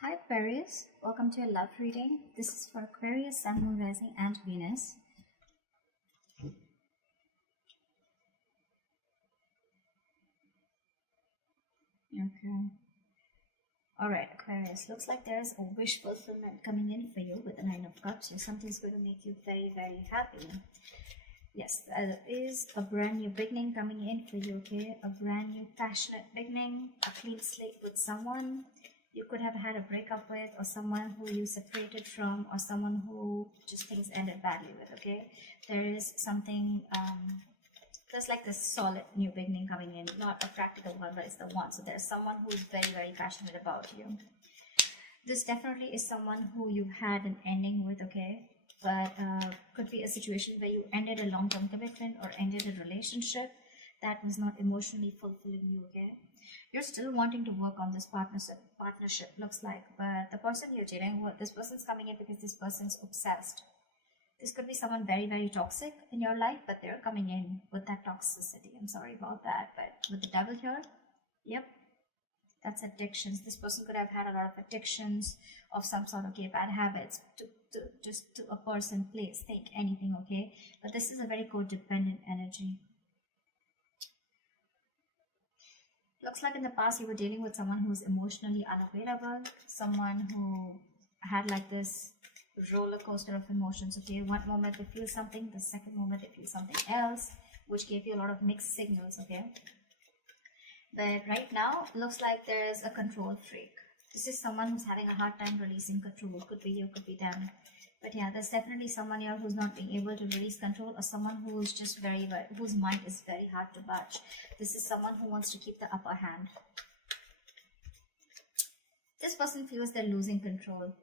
Hi Aquarius, welcome to your love reading. This is for Aquarius, Sun, Moon, Rising and Venus. Okay. Alright Aquarius, looks like there's a wish fulfillment coming in for you with the Nine of Cups. Something's going to make you very, very happy. Yes, there is a brand new beginning coming in for you, okay? A brand new passionate beginning, a clean slate with someone you could have had a breakup with, or someone who you separated from, or someone who just things ended badly with, okay? There is something, there's like this solid new beginning coming in, not a practical one, but it's the one. So there's someone who's very, very passionate about you. This definitely is someone who you had an ending with, okay? But could be a situation where you ended a long-term commitment or ended a relationship that was not emotionally fulfilling you, okay? You're still wanting to work on this partnership looks like, but the person you're dealing with, this person's coming in because this person's obsessed. This could be someone very, very toxic in your life, but they're coming in with that toxicity. I'm sorry about that, but with the devil here, yep, that's addictions. This person could have had a lot of addictions of some sort, okay, bad habits to a person, place, think, anything, okay? But this is a very codependent energy. Looks like in the past you were dealing with someone who's emotionally unavailable, someone who had like this roller coaster of emotions, okay? One moment they feel something, the second moment they feel something else, which gave you a lot of mixed signals, okay? But right now, looks like there's a control freak. This is someone who's having a hard time releasing control. Could be you, could be them. But yeah, there's definitely someone here who's not being able to release control, or someone who's just whose mind is very hard to budge. This is someone who wants to keep the upper hand. This person feels they're losing control.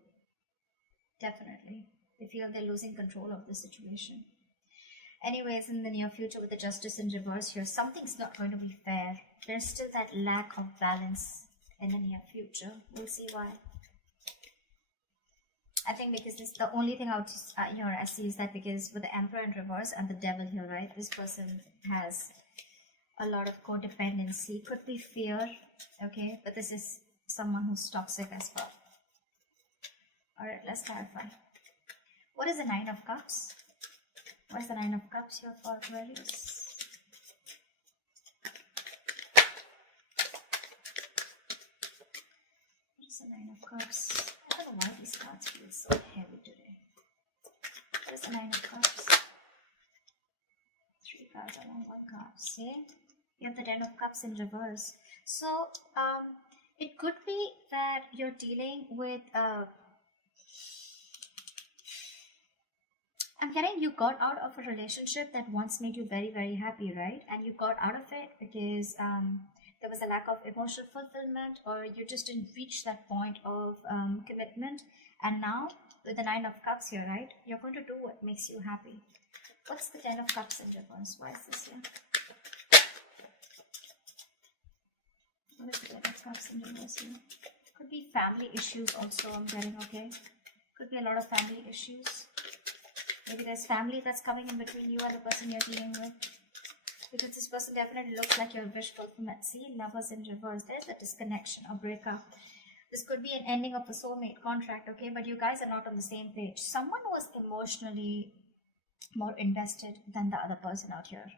Definitely. They feel they're losing control of the situation. Anyways, in the near future with the Justice in reverse here, something's not going to be fair. There's still that lack of balance in the near future. We'll see why. I think because this, the only thing I would I see is that because with the Emperor in reverse and the Devil here, right, this person has a lot of codependency. Could be fear, okay, but this is someone who's toxic as well. Alright, let's clarify. What is the Nine of Cups? What is the Nine of Cups here for Aquarius? What is the Nine of Cups? I don't know why these cards feel so heavy today. What is the Nine of Cups? 3 cards along 1 card. See? You have the Ten of Cups in reverse. So, it could be that you're dealing with I'm getting you got out of a relationship that once made you very, very happy, right? And you got out of it because there was a lack of emotional fulfillment, or you just didn't reach that point of commitment. And now, with the Nine of Cups here, right? You're going to do what makes you happy. What's the Ten of Cups in reverse? Why is this here? What is the Ten of Cups in reverse here? Could be family issues also, I'm getting, okay? Could be a lot of family issues. Maybe there's family that's coming in between you and the person you're dealing with. Because this person definitely looks like your wish fulfillment. See, Lovers in reverse. There's a disconnection, a breakup. This could be an ending of a soulmate contract, okay? But you guys are not on the same page. Someone was emotionally more invested than the other person out here.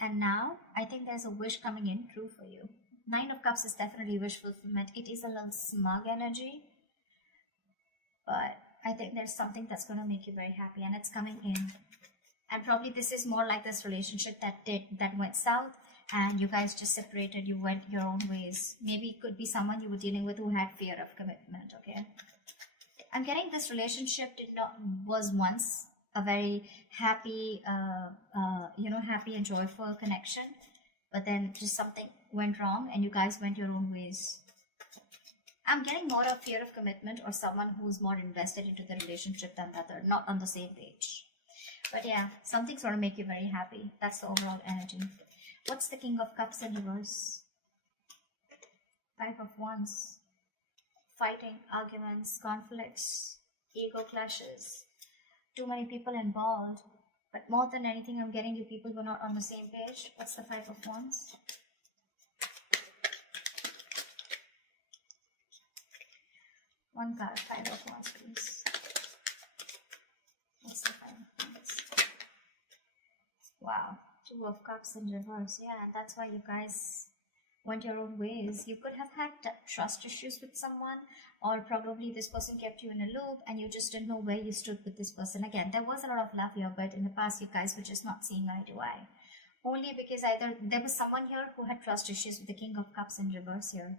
And now, I think there's a wish coming in true for you. Nine of Cups is definitely wish fulfillment. It is a little smug energy. But I think there's something that's going to make you very happy, and it's coming in. And probably this is more like this relationship that went south, and you guys just separated, you went your own ways. Maybe it could be someone you were dealing with who had fear of commitment, okay? I'm getting this relationship was once a very happy, happy and joyful connection, but then just something went wrong and you guys went your own ways. I'm getting more of fear of commitment, or someone who's more invested into the relationship than the other, not on the same page. But yeah, something's going to make you very happy. That's the overall energy. What's the King of Cups in reverse? 5 of Wands. Fighting, arguments, conflicts, ego clashes. Too many people involved. But more than anything, I'm getting you people who are not on the same page. What's the 5 of Wands? One card, Five of Wands, please. What's the Five of Wands? Wow, Two of Cups in reverse. Yeah, and that's why you guys went your own ways. You could have had trust issues with someone, or probably this person kept you in a loop and you just didn't know where you stood with this person. Again, there was a lot of love here, but in the past you guys were just not seeing eye to eye. Only because either there was someone here who had trust issues with the King of Cups in reverse here.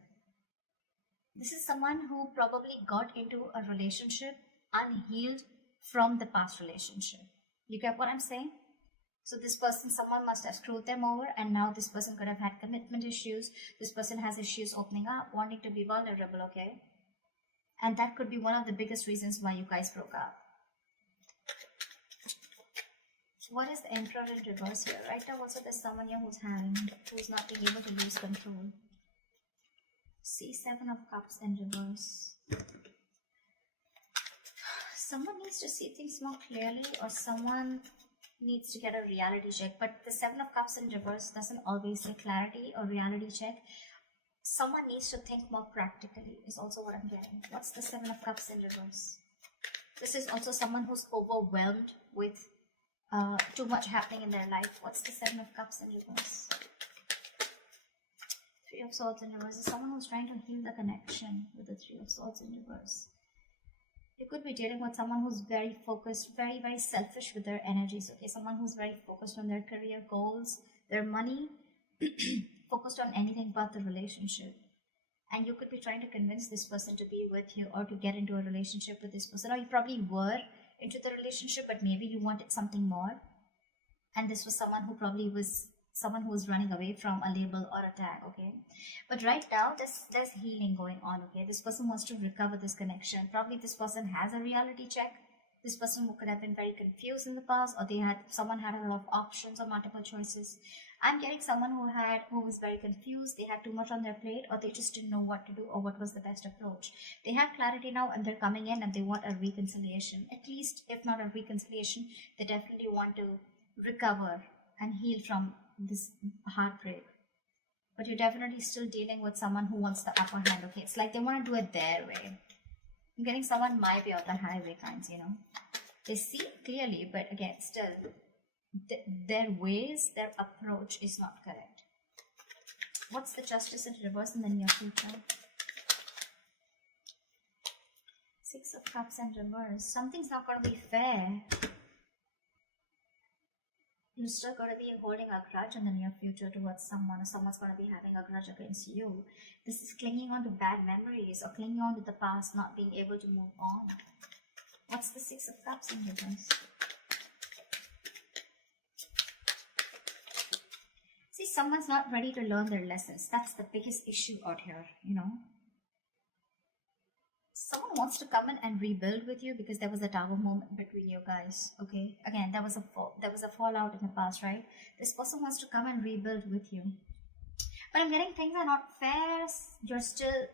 This is someone who probably got into a relationship unhealed from the past relationship. You get what I'm saying? So this person, someone must have screwed them over, and now this person could have had commitment issues. This person has issues opening up, wanting to be vulnerable, okay? And that could be one of the biggest reasons why you guys broke up. What is the Emperor in reverse here? Right now also there's someone here who's not being able to lose control. See, Seven of Cups in reverse. Someone needs to see things more clearly, or someone needs to get a reality check. But the Seven of Cups in reverse doesn't always say clarity or reality check. Someone needs to think more practically is also what I'm getting. What's the Seven of Cups in reverse? This is also someone who's overwhelmed with too much happening in their life. What's the Seven of Cups in reverse? Three of Swords in reverse is someone who's trying to heal the connection with the Three of Swords in reverse. You could be dealing with someone who's very focused, very, very selfish with their energies, okay? Someone who's very focused on their career goals, their money, focused on anything but the relationship. And you could be trying to convince this person to be with you or to get into a relationship with this person. Or you probably were into the relationship, but maybe you wanted something more. And this was someone who probably was someone who was running away from a label or a tag, okay? But right now, there's healing going on, okay? This person wants to recover this connection. Probably this person has a reality check. This person could have been very confused in the past, or someone had a lot of options or multiple choices. I'm getting someone who was very confused. They had too much on their plate, or they just didn't know what to do or what was the best approach. They have clarity now, and they're coming in and they want a reconciliation. At least, if not a reconciliation, they definitely want to recover and heal from this heartbreak. But you're definitely still dealing with someone who wants the upper hand, okay? It's like they want to do it their way. I'm getting someone my way or the highway kinds, you know. They see it clearly, but again, still, their ways, their approach is not correct. What's the Justice in reverse in the near future? Six of Cups in reverse. Something's not going to be fair. You're still going to be holding a grudge in the near future towards someone, or someone's going to be having a grudge against you. This is clinging on to bad memories or clinging on to the past, not being able to move on. What's the Six of Cups in reverse? See, someone's not ready to learn their lessons. That's the biggest issue out here, you know. Someone wants to come in and rebuild with you because there was a tower moment between you guys, okay? Again, there was a fallout in the past, right? This person wants to come and rebuild with you. But I'm getting things are not fair.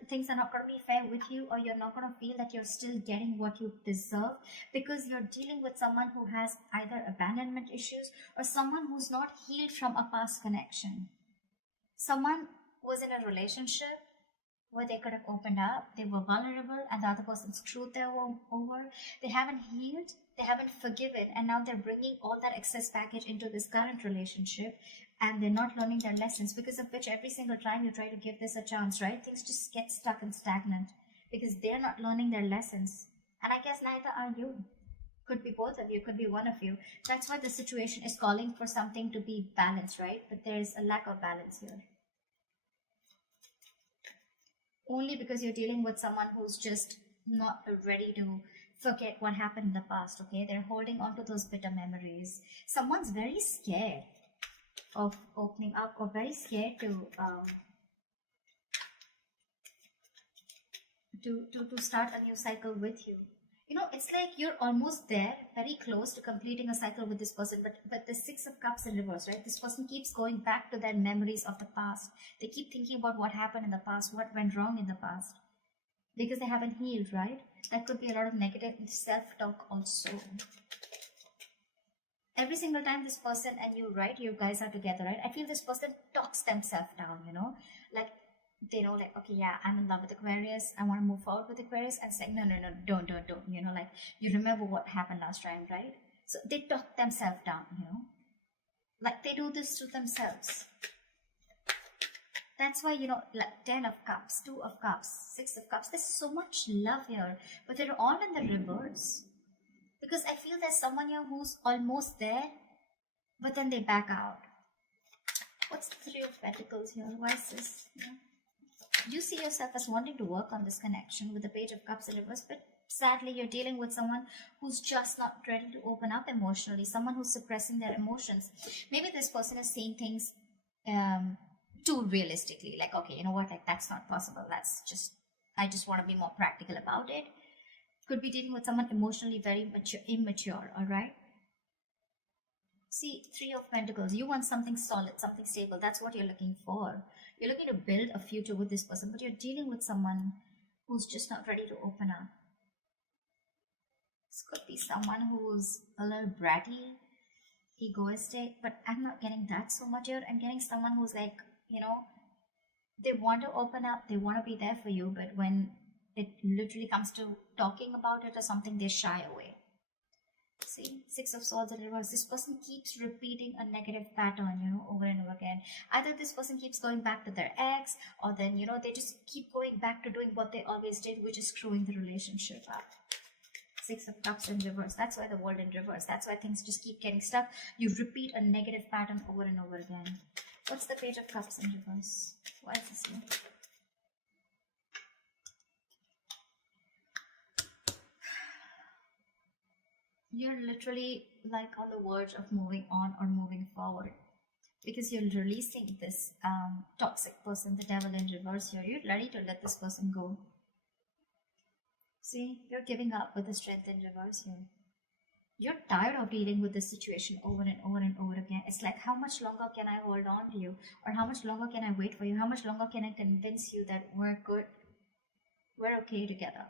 Things are not going to be fair with you, or you're not going to feel that you're still getting what you deserve because you're dealing with someone who has either abandonment issues or someone who's not healed from a past connection. Someone was in a relationship where they could have opened up, they were vulnerable, and the other person screwed them over. They haven't healed, they haven't forgiven, and now they're bringing all that excess baggage into this current relationship, and they're not learning their lessons, because of which every single time you try to give this a chance, right, things just get stuck and stagnant, because they're not learning their lessons. And I guess neither are you. Could be both of you, could be one of you. That's why the situation is calling for something to be balanced, right? But there's a lack of balance here. Only because you're dealing with someone who's just not ready to forget what happened in the past, okay? They're holding on to those bitter memories. Someone's very scared of opening up, or very scared to start a new cycle with you. You know, it's like you're almost there, very close to completing a cycle with this person, but the Six of Cups in reverse, right? This person keeps going back to their memories of the past. They keep thinking about what happened in the past, what went wrong in the past, because they haven't healed, right? That could be a lot of negative self-talk also. Every single time this person and you, right, you guys are together, right? I feel this person talks themselves down, you know, like they know like, okay, yeah, I'm in love with Aquarius, I want to move forward with Aquarius, and it's like, no, no, no, don't, you know, like, you remember what happened last time, right? So they talk themselves down, you know, like they do this to themselves. That's why, you know, like 10 of cups, 2 of cups, 6 of cups, there's so much love here, but they're all in the reverse. Because I feel there's someone here who's almost there, but then they back out. What's the 3 of Pentacles here? Why is this? Yeah. You see yourself as wanting to work on this connection with the Page of Cups in reverse, but sadly you're dealing with someone who's just not ready to open up emotionally, someone who's suppressing their emotions. Maybe this person is seeing things too realistically, like, okay, you know what, like, that's not possible, I just want to be more practical about it. Could be dealing with someone emotionally very immature, all right? See, 3 of Pentacles, you want something solid, something stable. That's what you're looking for. You're looking to build a future with this person, but you're dealing with someone who's just not ready to open up. This could be someone who's a little bratty, egoistic, but I'm not getting that so much here. I'm getting someone who's like, you know, they want to open up, they want to be there for you, but when it literally comes to talking about it or something, they shy away. See, 6 of Swords in reverse. This person keeps repeating a negative pattern, you know, over and over again. Either this person keeps going back to their ex, or then, you know, they just keep going back to doing what they always did, which is screwing the relationship up. 6 of Cups in reverse. That's why the world in reverse. That's why things just keep getting stuck. You repeat a negative pattern over and over again. What's the Page of Cups in reverse? Why is this here? You're literally like on the verge of moving on or moving forward, because you're releasing this toxic person, the Devil in reverse here. You're ready to let this person go. See, you're giving up with the Strength in reverse here. You're tired of dealing with this situation over and over and over again. It's like, how much longer can I hold on to you? Or how much longer can I wait for you? How much longer can I convince you that we're good, we're okay together?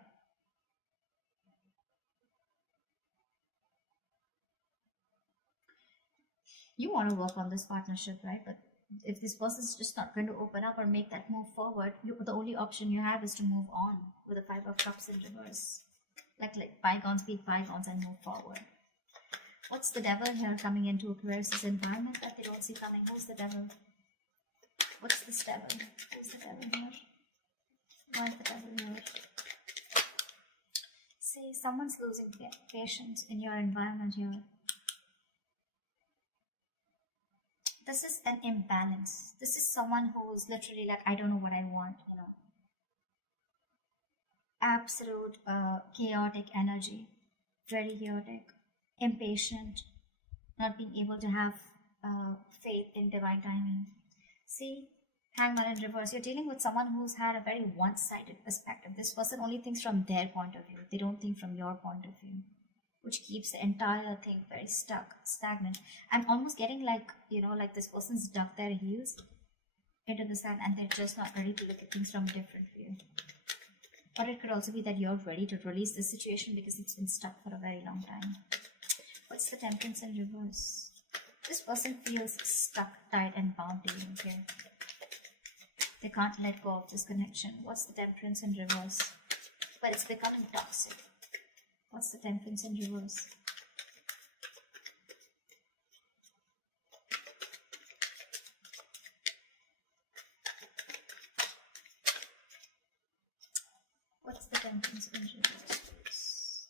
You want to work on this partnership, right? But if this person's just not going to open up or make that move forward, the only option you have is to move on with the 5 of Cups in reverse. Like bygones be bygones and move forward. What's the Devil here coming into Aquarius' environment that they don't see coming? Who's the Devil? What's this Devil? Who's the Devil here? Why is the Devil here? See, someone's losing patience in your environment here. This is an imbalance. This is someone who's literally like, I don't know what I want, you know. Absolute chaotic energy. Very chaotic. Impatient. Not being able to have faith in divine timing. See, Hangman in reverse. You're dealing with someone who's had a very one-sided perspective. This person only thinks from their point of view. They don't think from your point of view, which keeps the entire thing very stuck, stagnant. I'm almost getting like, you know, like this person's dug their heels into the sand and they're just not ready to look at things from a different view. Or it could also be that you're ready to release the situation because it's been stuck for a very long time. What's the Temperance in reverse? This person feels stuck, tied and bound to you, okay? They can't let go of this connection. What's the Temperance in reverse? But it's becoming toxic. What's the Temperance in reverse? What's the Temperance in reverse?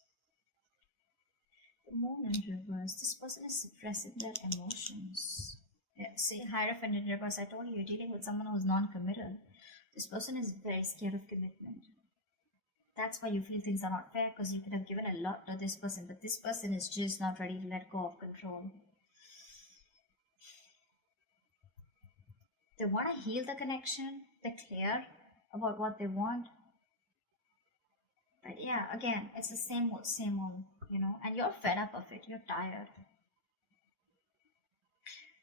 The Moon in reverse. This person is suppressing their emotions. Yeah, see, Hierophant in reverse. I told you, you're dealing with someone who's non-committal. This person is very scared of commitment. That's why you feel things are not fair, because you could have given a lot to this person, but this person is just not ready to let go of control. They want to heal the connection. They're clear about what they want. But yeah, again, it's the same old, you know, and you're fed up of it. You're tired.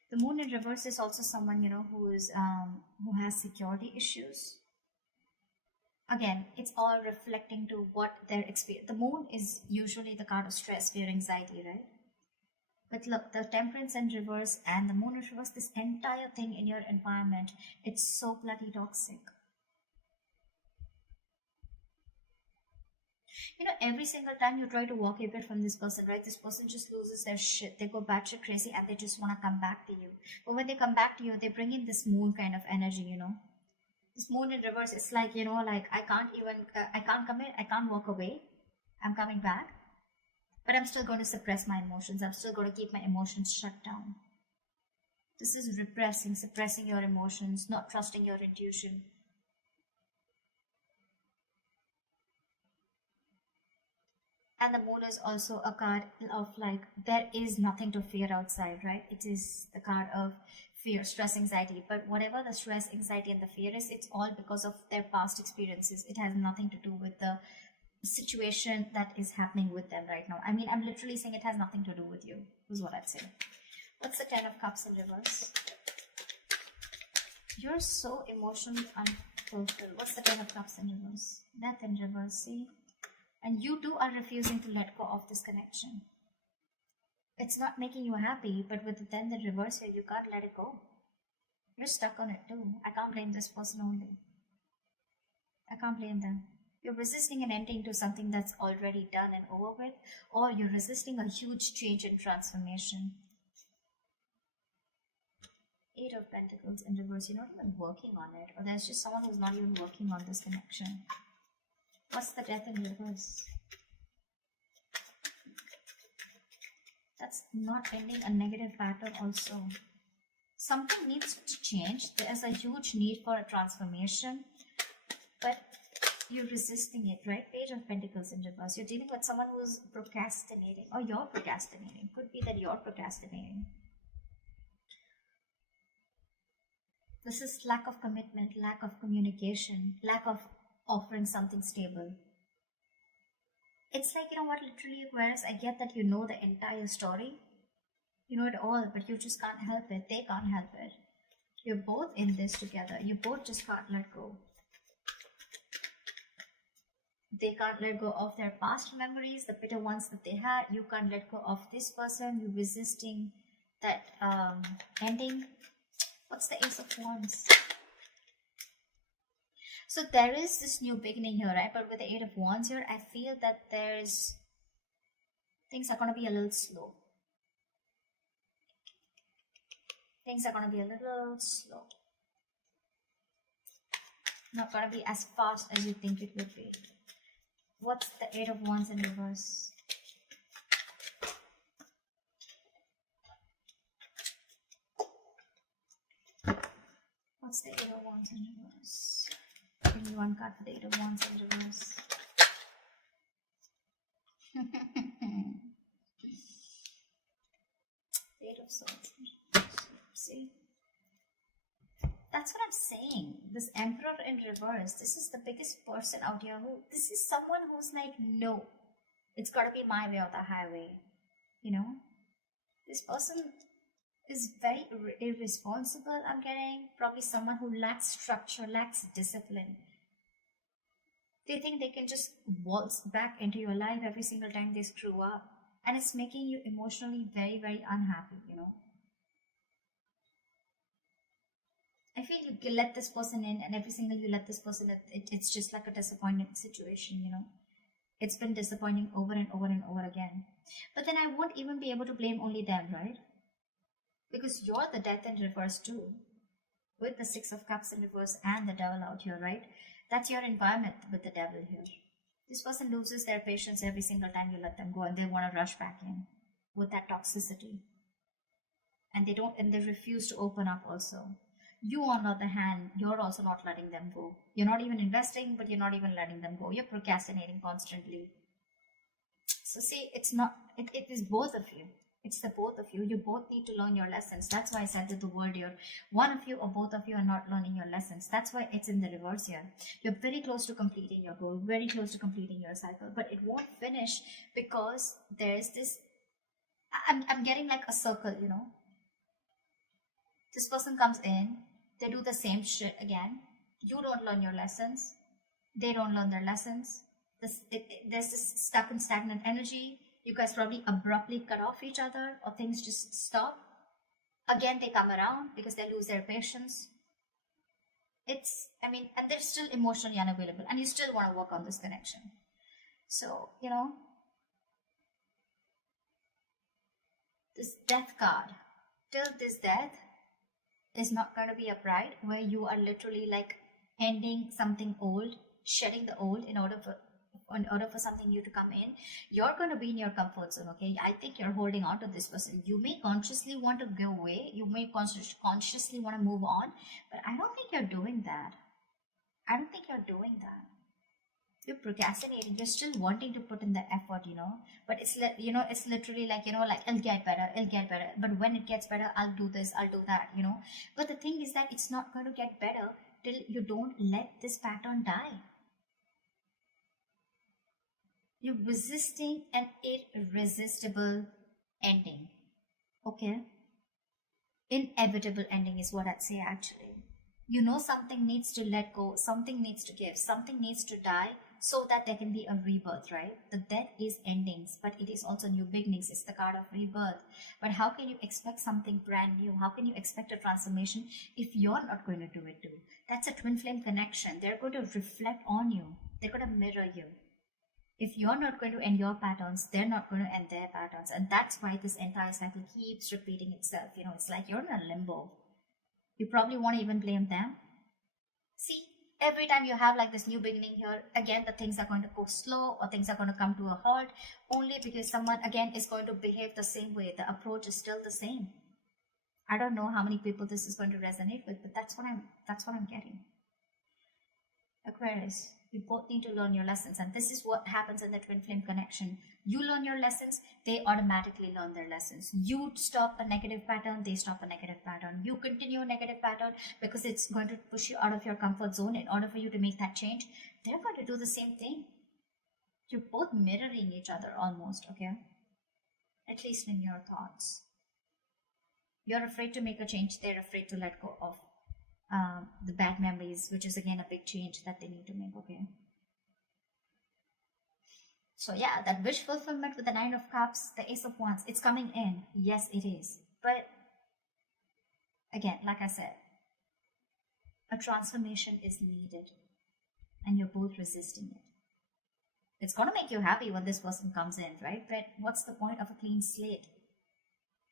The Moon in reverse is also someone, you know, who has security issues. Again, it's all reflecting to what their experience. The Moon is usually the card of stress, fear, anxiety, right? But look, the Temperance in reverse and the Moon in reverse, this entire thing in your environment, it's so bloody toxic. You know, every single time you try to walk away from this person, right, this person just loses their shit. They go batshit crazy and they just want to come back to you. But when they come back to you, they bring in this moon kind of energy, you know. This moon in reverse, it's like, you know, like I can't commit, I can't walk away. I'm coming back. But I'm still going to suppress my emotions. I'm still going to keep my emotions shut down. This is repressing, suppressing your emotions, not trusting your intuition. And the moon is also a card of like, there is nothing to fear outside, right? It is the card of fear, stress, anxiety. But whatever the stress, anxiety, and the fear is, it's all because of their past experiences. It has nothing to do with the situation that is happening with them right now. I mean, I'm literally saying it has nothing to do with you, is what I'd say. What's the Ten of Cups in reverse? You're so emotionally unfulfilled. What's the Ten of Cups in reverse? Death in reverse, see? And you too are refusing to let go of this connection. It's not making you happy, but with the 10 in reverse here, you can't let it go. You're stuck on it too. I can't blame this person only. I can't blame them. You're resisting an ending to something that's already done and over with, or you're resisting a huge change and transformation. 8 of Pentacles in reverse. You're not even working on it, or there's just someone who's not even working on this connection. What's the Death in reverse? That's not ending a negative pattern also. Something needs to change. There's a huge need for a transformation, but you're resisting it, right? Page of Pentacles in reverse. You're dealing with someone who's procrastinating, or you're procrastinating. Could be that you're procrastinating. This is lack of commitment, lack of communication, lack of offering something stable. It's like, you know what, literally, whereas I get that you know the entire story, you know it all, but you just can't help it. They can't help it. You're both in this together. You both just can't let go. They can't let go of their past memories, the bitter ones that they had. You can't let go of this person. You're resisting that ending. What's the Ace of Wands? So there is this new beginning here, right? But with the 8 of Wands here, I feel that things are going to be a little slow. Things are going to be a little slow. Not going to be as fast as you think it would be. What's the 8 of Wands in reverse? What's the 8 of Wands in reverse? Give me one card for the 8 of Wands in reverse. The 8 of Swords. See? That's what I'm saying. This Emperor in reverse. This is the biggest person out here this is someone who's like, no, it's gotta be my way or the highway. You know? This person is very irresponsible, I'm getting. Probably someone who lacks structure, lacks discipline. They think they can just waltz back into your life every single time they screw up. And it's making you emotionally very, very unhappy, you know. I feel you let this person in, and every single you let this person in, it's just like a disappointing situation, you know. It's been disappointing over and over and over again. But then I won't even be able to blame only them, right? Because you're the Death in reverse too. With the 6 of Cups in reverse and the Devil out here, right? That's your environment with the Devil here. This person loses their patience every single time you let them go, and they want to rush back in with that toxicity. And they refuse to open up also. You, on the other hand, you're also not letting them go. You're not even investing, but you're not even letting them go. You're procrastinating constantly. So see, it is both of you. It's the both of you. You both need to learn your lessons. That's why I said that the word here. One of you or both of you are not learning your lessons. That's why it's in the reverse here. You're very close to completing your goal, very close to completing your cycle, but it won't finish because there's this, I'm getting like a circle, you know. This person comes in, they do the same shit again. You don't learn your lessons. They don't learn their lessons. There's this stuck and stagnant energy. You guys probably abruptly cut off each other, or things just stop. Again, they come around because they lose their patience. And they're still emotionally unavailable, and you still want to work on this connection. So, this death card, till this death is not going to be a bride where you are literally like ending something old, shedding the old in order for something new to come in. You're going to be in your comfort zone. Okay, I think you're holding on to this person. You may consciously want to go away, you may consciously want to move on, but I don't think you're doing that. You're procrastinating. You're still wanting to put in the effort, but it's it's literally like, like, it'll get better, but when it gets better, I'll do this, I'll do that, but the thing is that it's not going to get better till you don't let this pattern die. You're resisting an irresistible ending. Okay, inevitable ending is what I'd say. Actually, something needs to let go, something needs to give, something needs to die, so that there can be a rebirth, right? The death is endings, but it is also new beginnings. It's the card of rebirth. But how can you expect something brand new? How can you expect a transformation if you're not going to do it too? That's a twin flame connection. They're going to reflect on you, they're going to mirror you. If you're not going to end your patterns, they're not going to end their patterns. And that's why this entire cycle keeps repeating itself. It's like you're in a limbo. You probably want to even blame them. See, every time you have like this new beginning here, again, the things are going to go slow, or things are going to come to a halt, only because someone again is going to behave the same way. The approach is still the same. I don't know how many people this is going to resonate with, but that's what I'm getting. Aquarius, you both need to learn your lessons, and this is what happens in the twin flame connection. You learn your lessons, they automatically learn their lessons. You stop a negative pattern, they stop a negative pattern. You continue a negative pattern because it's going to push you out of your comfort zone. In order for you to make that change, they're going to do the same thing. You're both mirroring each other almost, okay? At least in your thoughts. You're afraid to make a change, they're afraid to let go of the bad memories, which is again a big change that they need to make, okay? So yeah, that wish fulfillment with the 9 of Cups, the Ace of Wands, it's coming in. Yes, it is. But again, like I said, a transformation is needed, and you're both resisting it. It's going to make you happy when this person comes in, right? But what's the point of a clean slate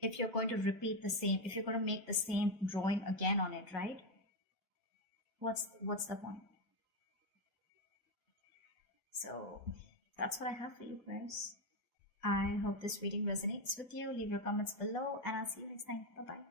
if you're going to repeat the same, if you're going to make the same drawing again on it, right? What's the point? So that's what I have for you, Aquarius. I hope this reading resonates with you. Leave your comments below, and I'll see you next time. Bye bye.